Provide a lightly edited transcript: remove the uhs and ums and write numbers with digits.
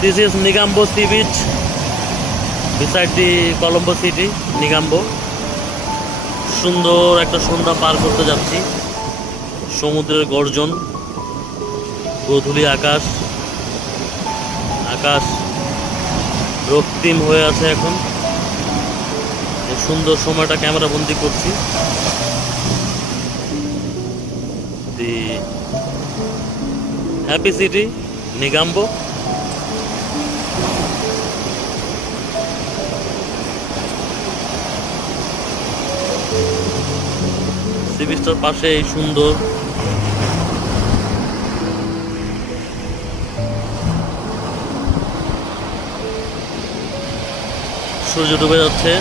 This is Negombo Sea Beach beside the Colombo city, Negombo. সুন্দর একটা সন্ধ্যা পার করতে যাচ্ছি। সমুদ্রের গর্জন, গোধূলি আকাশ, আকাশ রক্তিম হয়ে আছে এখন। এই সুন্দর সময়টা ক্যামেরা বন্দি করছি। দি হ্যাপি সিটি নিগাম্বো। সি বিচটার পাশে এই সুন্দর সূর্য ডুবে যাচ্ছে।